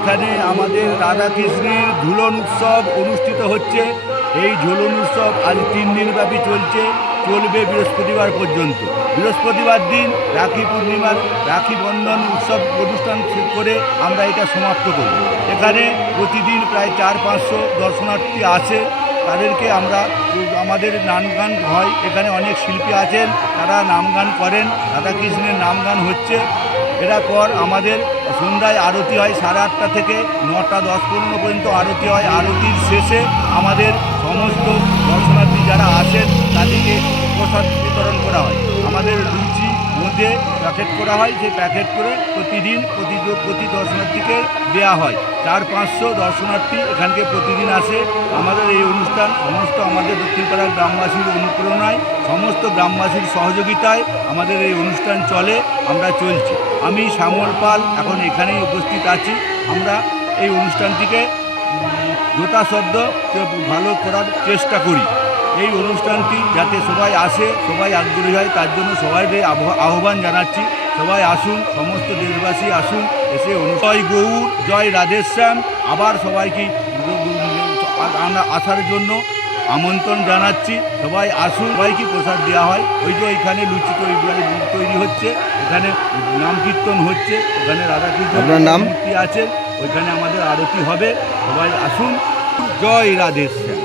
এখানে আমাদের রাধাকৃষ্ণের ঝুলন উৎসব অনুষ্ঠিত হচ্ছে। এই ঝুলন উৎসব আজ 3 দিন ব্যাপী চলবে বৃহস্পতিবার পর্যন্ত। বৃহস্পতিবার দিন রাখি পূর্ণিমার রাখি বন্ধন উৎসব অনুষ্ঠান করে আমরা এটা সমাপ্ত করি। এখানে প্রতিদিন প্রায় 400-500 দর্শনার্থী আসে। তাদেরকে আমাদের নাম গান হয়। এখানে অনেক শিল্পী আছেন, তারা নাম গান করেন, রাধাকৃষ্ণের নাম গান হচ্ছে। এর পর আমাদের সন্ধ্যায় আরতি হয় 8:30 থেকে 9:10-15 পর্যন্ত আরতি হয়। আরতির শেষে আমাদের সমস্ত দর্শনার্থী যারা আসেন তাদেরকে প্রসাদ বিতরণ করা হয়। আমাদের লুচি মধ্যে প্যাকেট করা হয়, সেই প্যাকেট করে প্রতিদিন প্রতি দর্শনার্থীকে দেওয়া হয়। 400-500 দর্শনার্থী এখানকে প্রতিদিন আসে। আমাদের এই অনুষ্ঠান সমস্ত আমাদের দক্ষিণপাড়ার গ্রামবাসীর অনুপ্রেরণায়, সমস্ত গ্রামবাসীর সহযোগিতায় আমাদের এই অনুষ্ঠান চলে, আমরা চলছি। আমি শ্যামল পাল এখন এখানেই উপস্থিত আছি। আমরা এই অনুষ্ঠানটিকে যথাসাধ্য ভালো করার চেষ্টা করি। এই অনুষ্ঠানটি যাতে সবাই আসে, সবাই আগ্রহী হয়, তার জন্য সবাইকে আহ্বান জানাচ্ছি। সবাই আসুন, সমস্ত দেশবাসী আসুন, এসে জয় গৌর, জয় রাধেশ্যাম। আবার সবাইকে আসার জন্য আমন্ত্রণ জানাচ্ছি। সবাই আসুন, সবাইকে প্রসাদ দেওয়া হয়। ওই যে এখানে লুচি তৈরি হচ্ছে, এখানে নাম কীর্তন হচ্ছে, ওখানে রাধাকৃষ্ণ মূর্তি আছেন, ওইখানে আমাদের আরতি হবে। সবাই আসুন, জয় রাধেশ্যাম।